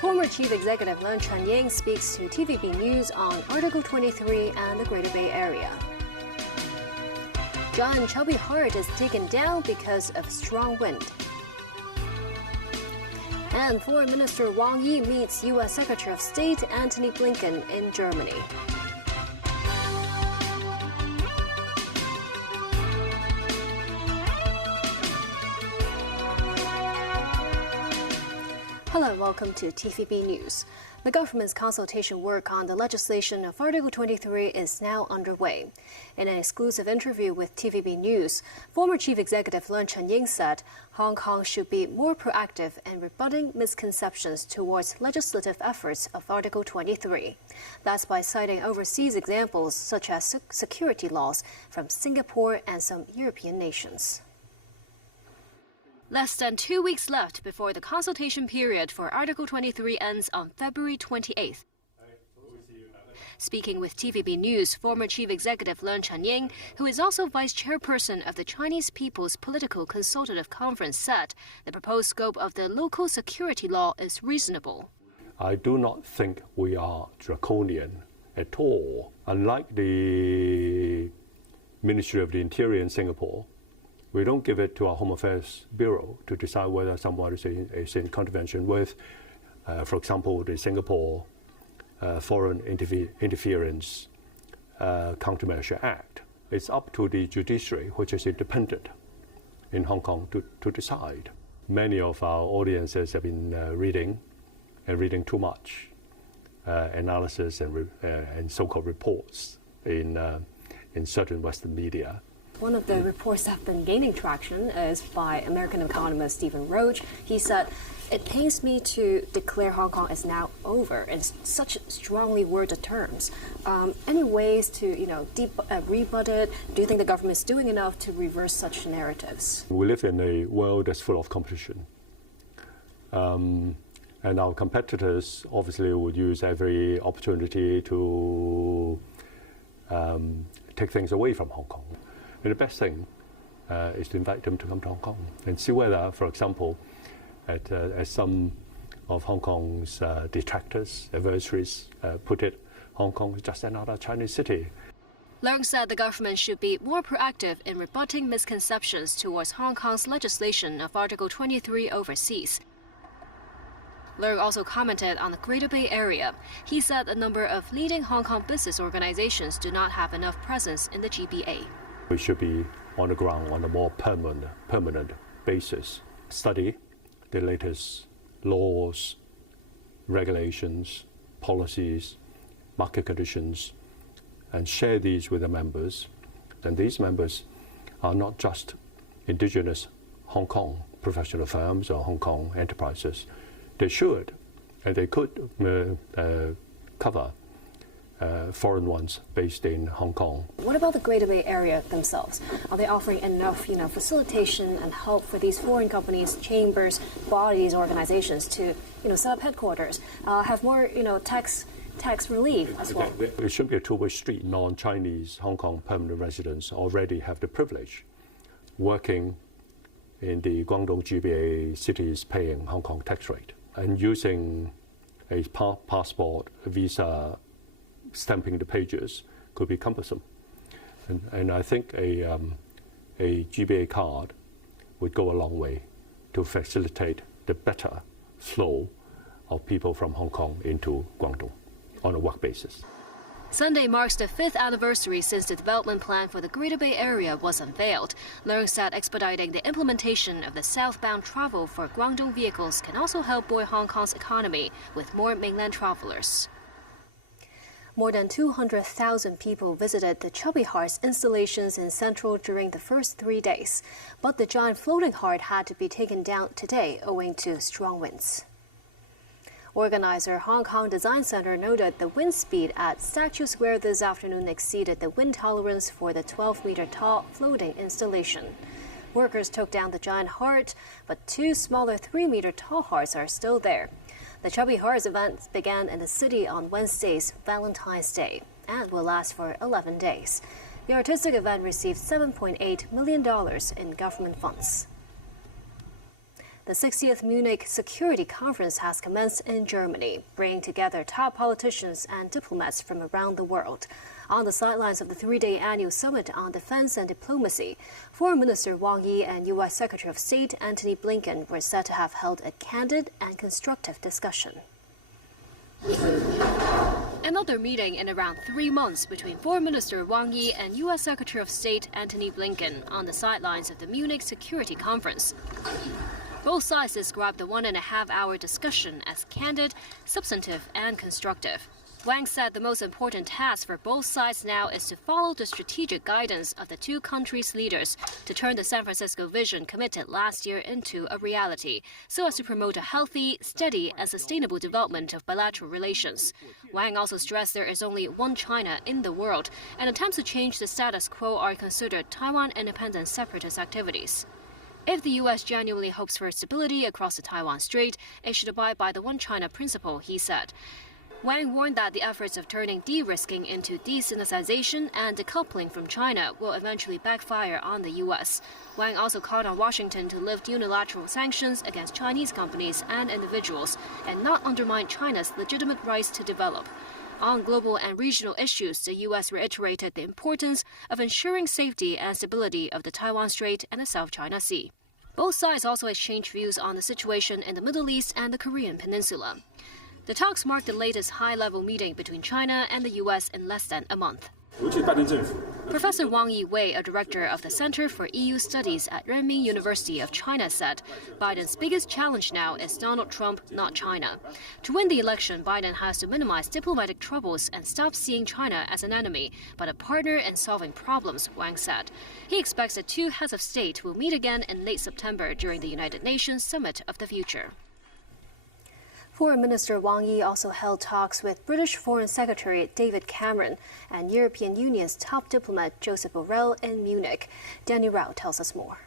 Former Chief Executive Leung Chun-ying speaks to TVB News on Article 23 and the Greater Bay Area. Giant Chubby Heart is taken down because of strong wind. And Foreign Minister Wang Yi meets U.S. Secretary of State Antony Blinken in Germany. Hello and welcome to TVB News. The government's consultation work on the legislation of Article 23 is now underway. In an exclusive interview with TVB News, former Chief Executive Leung Chun-ying said Hong Kong should be more proactive in rebutting misconceptions towards legislative efforts of Article 23. That's by citing overseas examples such as security laws from Singapore and some European nations. Less than 2 weeks left before the consultation period for Article 23 ends on February 28th. Speaking with TVB News, former Chief Executive Leung Chun-ying, who is also Vice Chairperson of the Chinese People's Political Consultative Conference, said the proposed scope of the local security law is reasonable. I do not think we are draconian at all. Unlike the Ministry of the Interior in Singapore, we don't give it to our Home Affairs Bureau to decide whether someone is in contravention with, for example, the Singapore Foreign Interference Countermeasure Act. It's up to the judiciary, which is independent in Hong Kong, to decide. Many of our audiences have been reading too much analysis and so-called reports in certain Western media. One of the reports that have been gaining traction is by American economist Stephen Roach. He said, "It pains me to declare Hong Kong is now over," in such strongly worded terms. Any ways to, rebut it? Do you think the government is doing enough to reverse such narratives? We live in a world that's full of competition. And our competitors obviously would use every opportunity to take things away from Hong Kong. And the best thing is to invite them to come to Hong Kong and see whether, for example, as some of Hong Kong's detractors, adversaries put it, Hong Kong is just another Chinese city. Leung said the government should be more proactive in rebutting misconceptions towards Hong Kong's legislation of Article 23 overseas. Leung also commented on the Greater Bay Area. He said a number of leading Hong Kong business organizations do not have enough presence in the GBA. We should be on the ground on a more permanent basis. Study the latest laws, regulations, policies, market conditions, and share these with the members. And these members are not just indigenous Hong Kong professional firms or Hong Kong enterprises. They should, and they could cover foreign ones based in Hong Kong. What about the Greater Bay Area themselves? Are they offering enough, facilitation and help for these foreign companies, chambers, bodies, organizations to, set up headquarters, have more, tax relief as well? It should be a two-way street. Non-Chinese Hong Kong permanent residents already have the privilege working in the Guangdong GBA cities paying Hong Kong tax rate and using a passport, a visa, stamping the pages could be cumbersome. And I think a GBA card would go a long way to facilitate the better flow of people from Hong Kong into Guangdong on a work basis. Sunday marks the 5th anniversary since the development plan for the Greater Bay Area was unveiled. Leung said expediting the implementation of the southbound travel for Guangdong vehicles can also help buoy Hong Kong's economy with more mainland travelers. More than 200,000 people visited the Chubby Heart's installations in Central during the first 3 days. But the giant floating heart had to be taken down today owing to strong winds. Organizer Hong Kong Design Center noted the wind speed at Statue Square this afternoon exceeded the wind tolerance for the 12-meter-tall floating installation. Workers took down the giant heart, but 2 smaller 3-meter-tall hearts are still there. The Chubby Hearts event began in the city on Wednesday's Valentine's Day and will last for 11 days. The artistic event received $7.8 million in government funds. The 60th Munich Security Conference has commenced in Germany, bringing together top politicians and diplomats from around the world. On the sidelines of the three-day annual summit on defense and diplomacy, Foreign Minister Wang Yi and U.S. Secretary of State Antony Blinken were said to have held a candid and constructive discussion. Another meeting in around 3 months between Foreign Minister Wang Yi and U.S. Secretary of State Antony Blinken on the sidelines of the Munich Security Conference. Both sides described the 1.5-hour discussion as candid, substantive, and constructive. Wang said the most important task for both sides now is to follow the strategic guidance of the two countries' leaders to turn the San Francisco vision committed last year into a reality, so as to promote a healthy, steady, and sustainable development of bilateral relations. Wang also stressed there is only one China in the world, and attempts to change the status quo are considered Taiwan independent separatist activities. If the U.S. genuinely hopes for stability across the Taiwan Strait, it should abide by the One China principle, he said. Wang warned that the efforts of turning de-risking into de-sinicization and decoupling from China will eventually backfire on the U.S. Wang also called on Washington to lift unilateral sanctions against Chinese companies and individuals and not undermine China's legitimate rights to develop. On global and regional issues, the U.S. reiterated the importance of ensuring safety and stability of the Taiwan Strait and the South China Sea. Both sides also exchanged views on the situation in the Middle East and the Korean Peninsula. The talks marked the latest high-level meeting between China and the U.S. in less than a month. Professor Wang Yiwei, a director of the Center for EU Studies at Renmin University of China, said Biden's biggest challenge now is Donald Trump, not China. To win the election, Biden has to minimize diplomatic troubles and stop seeing China as an enemy, but a partner in solving problems, Wang said. He expects the two heads of state will meet again in late September during the United Nations Summit of the Future. Foreign Minister Wang Yi also held talks with British Foreign Secretary David Cameron and European Union's top diplomat Josep Borrell in Munich. Danny Rao tells us more.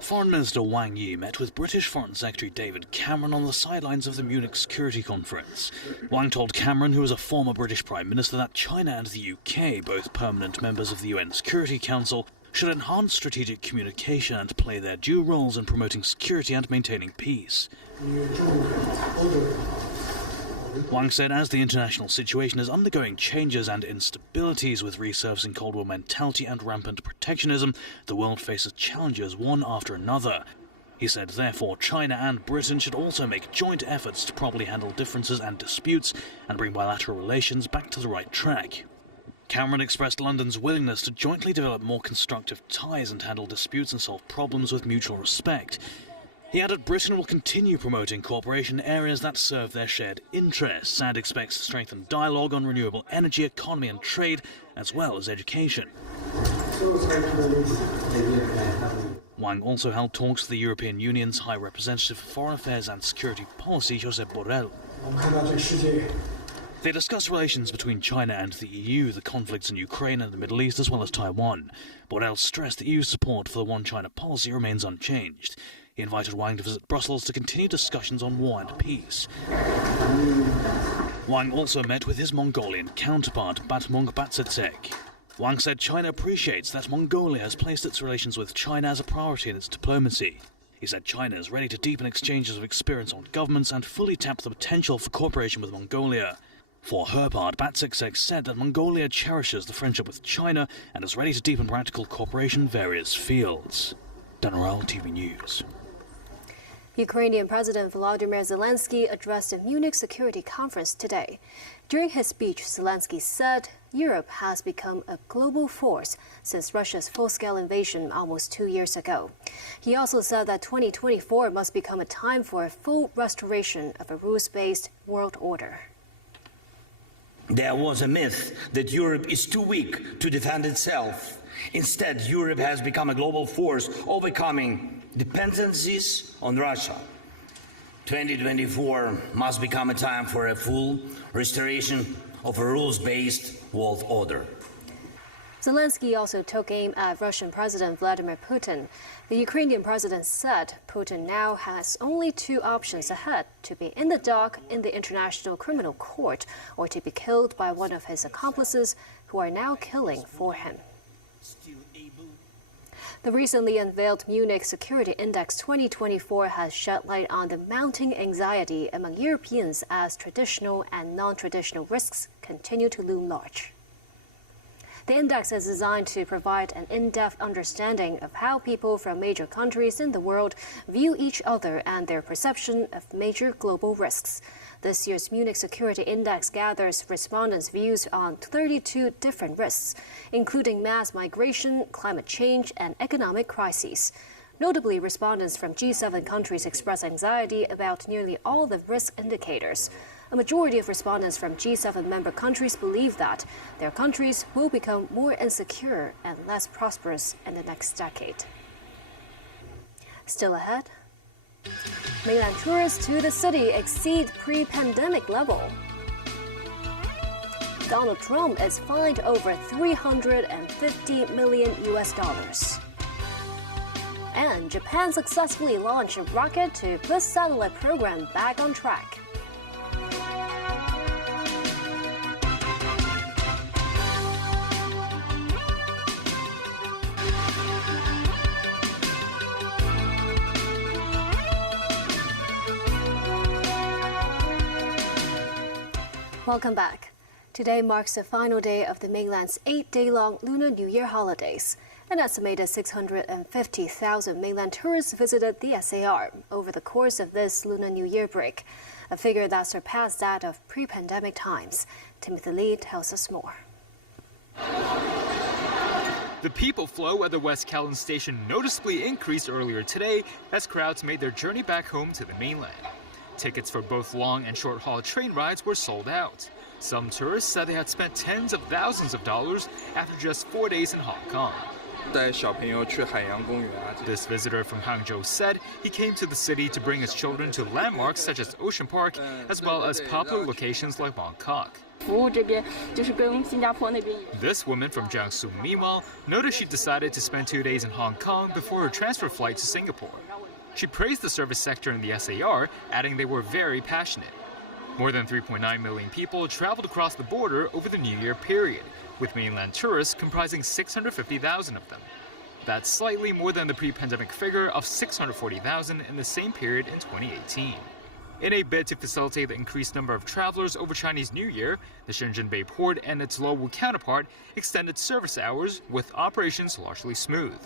Foreign Minister Wang Yi met with British Foreign Secretary David Cameron on the sidelines of the Munich Security Conference. Wang told Cameron, who is a former British Prime Minister, that China and the UK, both permanent members of the UN Security Council, should enhance strategic communication and play their due roles in promoting security and maintaining peace. Wang said as the international situation is undergoing changes and instabilities with resurfacing Cold War mentality and rampant protectionism, the world faces challenges one after another. He said, therefore, China and Britain should also make joint efforts to properly handle differences and disputes and bring bilateral relations back to the right track. Cameron expressed London's willingness to jointly develop more constructive ties and handle disputes and solve problems with mutual respect. He added Britain will continue promoting cooperation in areas that serve their shared interests and expects to strengthen dialogue on renewable energy, economy and trade, as well as education. Wang also held talks with the European Union's High Representative for Foreign Affairs and Security Policy, Josep Borrell. They discussed relations between China and the EU, the conflicts in Ukraine and the Middle East, as well as Taiwan. Borrell stressed the EU's support for the One China policy remains unchanged. He invited Wang to visit Brussels to continue discussions on war and peace. Wang also met with his Mongolian counterpart, Batmong Batsetsek. Wang said China appreciates that Mongolia has placed its relations with China as a priority in its diplomacy. He said China is ready to deepen exchanges of experience on governments and fully tap the potential for cooperation with Mongolia. For her part, Batsetsek said that Mongolia cherishes the friendship with China and is ready to deepen practical cooperation in various fields. Danaral TV News. Ukrainian President Volodymyr Zelensky addressed the Munich Security Conference today. During his speech, Zelensky said Europe has become a global force since Russia's full-scale invasion almost 2 years ago. He also said that 2024 must become a time for a full restoration of a rules-based world order. There was a myth that Europe is too weak to defend itself. Instead, Europe has become a global force, overcoming dependencies on Russia. 2024 must become a time for a full restoration of a rules-based world order. Zelensky also took aim at Russian President Vladimir Putin. The Ukrainian president said Putin now has only two options ahead: to be in the dock in the International Criminal Court or to be killed by one of his accomplices who are now killing for him. The recently unveiled Munich Security Index 2024 has shed light on the mounting anxiety among Europeans as traditional and non-traditional risks continue to loom large. The index is designed to provide an in-depth understanding of how people from major countries in the world view each other and their perception of major global risks. This year's Munich Security Index gathers respondents' views on 32 different risks, including mass migration, climate change, and economic crises. Notably, respondents from G7 countries express anxiety about nearly all the risk indicators. A majority of respondents from G7 member countries believe that their countries will become more insecure and less prosperous in the next decade. Still ahead, mainland tourists to the city exceed pre-pandemic level. Donald Trump is fined over $350 million. And Japan successfully launched a rocket to put satellite program back on track. Welcome back. Today marks the final day of the mainland's 8-day-long Lunar New Year holidays. An estimated 650,000 mainland tourists visited the SAR over the course of this Lunar New Year break, a figure that surpassed that of pre-pandemic times. Timothy Lee tells us more. The people flow at the West Kowloon station noticeably increased earlier today as crowds made their journey back home to the mainland. Tickets for both long and short-haul train rides were sold out. Some tourists said they had spent tens of thousands of dollars after just 4 days in Hong Kong. This visitor from Hangzhou said he came to the city to bring his children to landmarks such as Ocean Park, as well as popular locations like Bangkok. This woman from Jiangsu, meanwhile, noticed she decided to spend 2 days in Hong Kong before her transfer flight to Singapore. She praised the service sector in the SAR, adding they were very passionate. More than 3.9 million people traveled across the border over the New Year period, with mainland tourists comprising 650,000 of them. That's slightly more than the pre-pandemic figure of 640,000 in the same period in 2018. In a bid to facilitate the increased number of travelers over Chinese New Year, the Shenzhen Bay Port and its Luowu counterpart extended service hours, with operations largely smooth.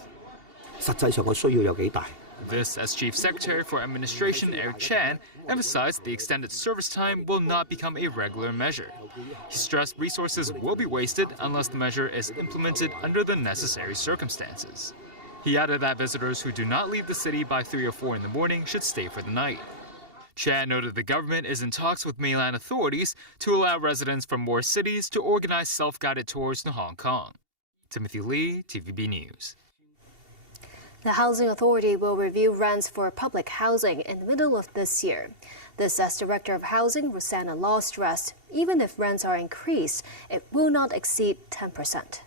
This, as Chief Secretary for Administration Eric Chan emphasized, the extended service time will not become a regular measure. He stressed resources will be wasted unless the measure is implemented under the necessary circumstances. He added that visitors who do not leave the city by 3 or 4 in the morning should stay for the night. Chan noted the government is in talks with mainland authorities to allow residents from more cities to organize self-guided tours to Hong Kong. Timothy Lee, TVB News. The Housing Authority will review rents for public housing in the middle of this year. This, as Director of Housing Rosanna Law stressed, even if rents are increased, it will not exceed 10%.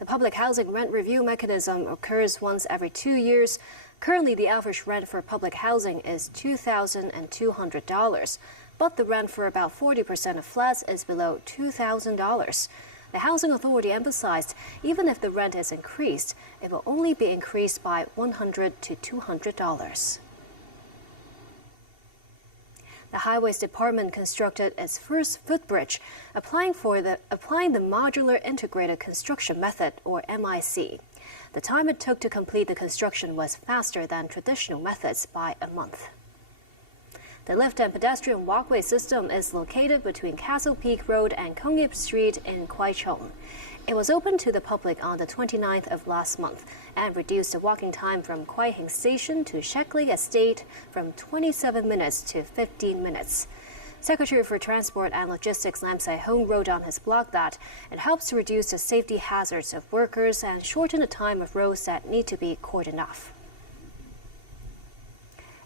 The public housing rent review mechanism occurs once every 2 years. Currently, the average rent for public housing is $2,200, but the rent for about 40% of flats is below $2,000. The Housing Authority emphasized even if the rent is increased, it will only be increased by $100 to $200. The Highways Department constructed its first footbridge, applying the Modular Integrated Construction Method, or MIC. The time it took to complete the construction was faster than traditional methods by a month. The lift and pedestrian walkway system is located between Castle Peak Road and Kongyip Street in Kwai Chung. It was opened to the public on the 29th of last month and reduced the walking time from Kwai Hing Station to Sheckley Estate from 27 minutes to 15 minutes. Secretary for Transport and Logistics Lam Sai-hung wrote on his blog that it helps to reduce the safety hazards of workers and shorten the time of roads that need to be cordoned off.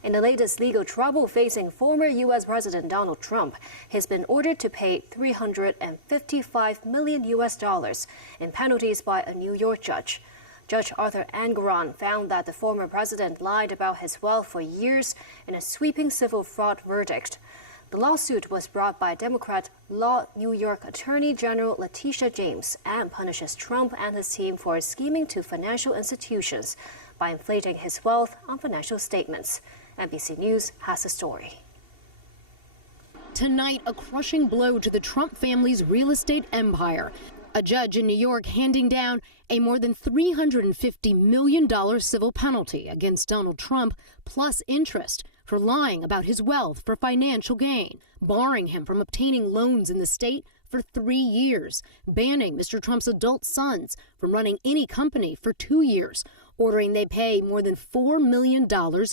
In the latest legal trouble facing former U.S. President Donald Trump, he's been ordered to pay $355 million in penalties by a New York judge. Judge Arthur Engoron found that the former president lied about his wealth for years in a sweeping civil fraud verdict. The lawsuit was brought by Democrat New York Attorney General Letitia James and punishes Trump and his team for scheming to financial institutions by inflating his wealth on financial statements. NBC News has the story. Tonight, a crushing blow to the Trump family's real estate empire. A judge in New York handing down a more than $350 million civil penalty against Donald Trump, plus interest, for lying about his wealth for financial gain, barring him from obtaining loans in the state for 3 years, banning Mr. Trump's adult sons from running any company for 2 years, ordering they pay more than $4 million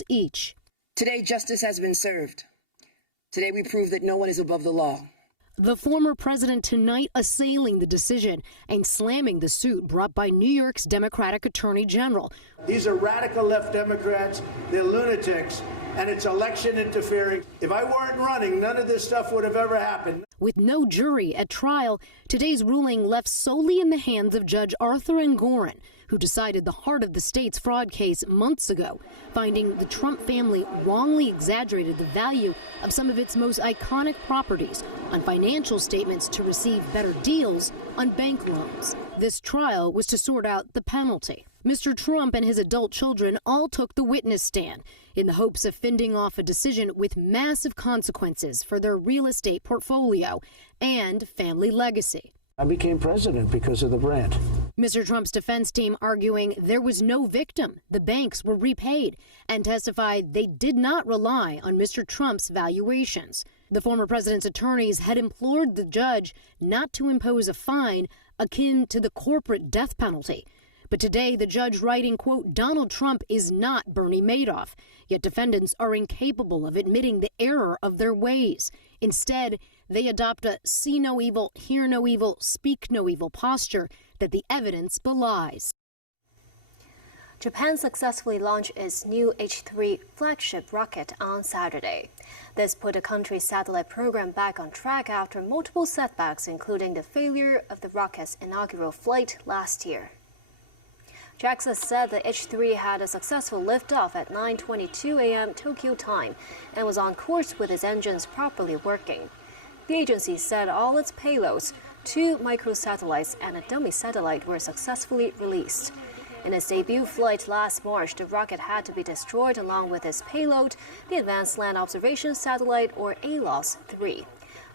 each. Today, justice has been served. Today, we prove that no one is above the law. The former president tonight assailing the decision and slamming the suit brought by New York's Democratic Attorney General. These are radical left Democrats. They're lunatics, and it's election interfering. If I weren't running, none of this stuff would have ever happened. With no jury at trial, today's ruling left solely in the hands of Judge Arthur Engoron, who decided the heart of the state's fraud case months ago, finding the Trump family wrongly exaggerated the value of some of its most iconic properties on financial statements to receive better deals on bank loans. This trial was to sort out the penalty. Mr. Trump and his adult children all took the witness stand in the hopes of fending off a decision with massive consequences for their real estate portfolio and family legacy. I became president because of the brand. Mr. Trump's defense team arguing there was no victim, the banks were repaid, and testified they did not rely on Mr. Trump's valuations. The former president's attorneys had implored the judge not to impose a fine akin to the corporate death penalty. But today, the judge writing, quote, Donald Trump is not Bernie Madoff, yet defendants are incapable of admitting the error of their ways. Instead, they adopt a see no evil, hear no evil, speak no evil posture that the evidence belies. Japan successfully launched its new H3 flagship rocket on Saturday. This put the country's satellite program back on track after multiple setbacks, including the failure of the rocket's inaugural flight last year. JAXA said the H3 had a successful liftoff at 9:22 a.m. Tokyo time and was on course with its engines properly working. The agency said all its payloads, 2 microsatellites and a dummy satellite, were successfully released. In its debut flight last March, the rocket had to be destroyed along with its payload, the Advanced Land Observation Satellite, or ALOS-3.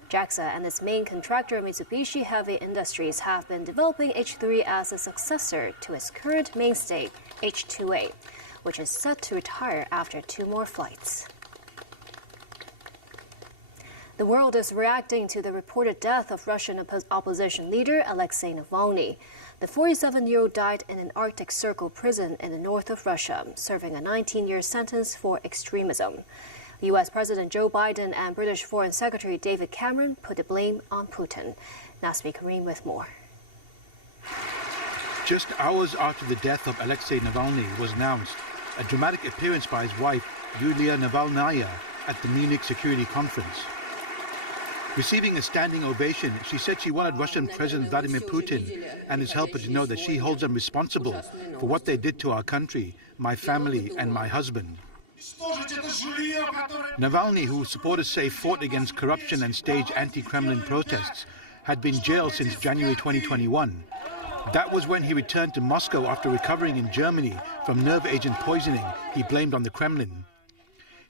JAXA and its main contractor Mitsubishi Heavy Industries have been developing H3 as a successor to its current mainstay, H2A, which is set to retire after 2 more flights. The world is reacting to the reported death of Russian opposition leader Alexei Navalny. The 47-year-old died in an Arctic Circle prison in the north of Russia, serving a 19-year sentence for extremism. U.S. President Joe Biden and British Foreign Secretary David Cameron put the blame on Putin. Nasmi Karim with more. Just hours after the death of Alexei Navalny was announced, a dramatic appearance by his wife, Yulia Navalnaya, at the Munich Security Conference. Receiving a standing ovation, she said she wanted Russian President Vladimir Putin and his helper to know that she holds them responsible for what they did to our country, my family, and my husband. Navalny, who supporters say fought against corruption and staged anti-Kremlin protests, had been jailed since January 2021. That was when he returned to Moscow after recovering in Germany from nerve agent poisoning he blamed on the Kremlin.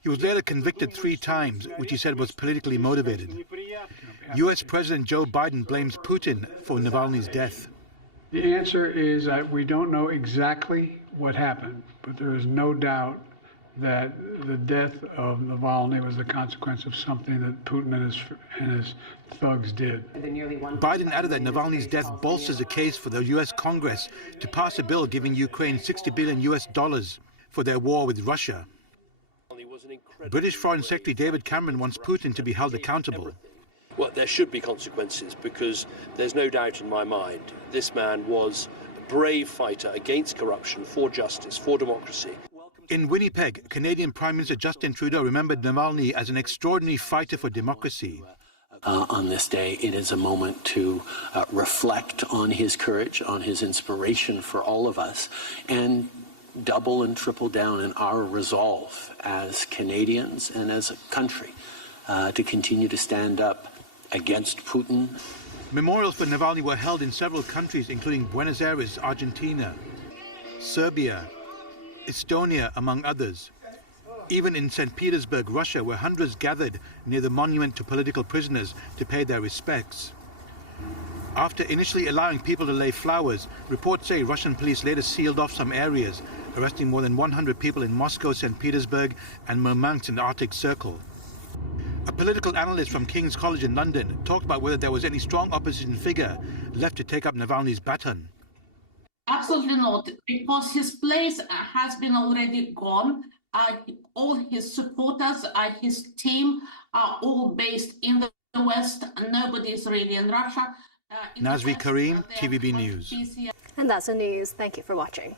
He was later convicted 3 times, which he said was politically motivated. U.S. President Joe Biden blames Putin for Navalny's death. The answer is that we don't know exactly what happened, but there is no doubt that the death of Navalny was the consequence of something that Putin and his thugs did. Biden added that Navalny's death bolsters the case for the U.S. Congress to pass a bill giving Ukraine $60 billion for their war with Russia. British Foreign Secretary David Cameron wants Putin to be held accountable. Well, there should be consequences, because there's no doubt in my mind this man was a brave fighter against corruption, for justice, for democracy. In Winnipeg, Canadian Prime Minister Justin Trudeau remembered Navalny as an extraordinary fighter for democracy. On this day, it is a moment to reflect on his courage, on his inspiration for all of us, and double and triple down in our resolve as Canadians and as a country to continue to stand up against Putin. Memorials for Navalny were held in several countries, including Buenos Aires, Argentina, Serbia, Estonia, among others. Even in St. Petersburg, Russia, where hundreds gathered near the monument to political prisoners to pay their respects. After initially allowing people to lay flowers, reports say Russian police later sealed off some areas, arresting more than 100 people in Moscow, St. Petersburg, and Murmansk in the Arctic Circle. A political analyst from King's College in London talked about whether there was any strong opposition figure left to take up Navalny's baton. Absolutely not, because his place has been already gone. All his supporters, his team are all based in the West. Nobody is really in Russia. Nazri Karim, TVB News. And that's the news. Thank you for watching.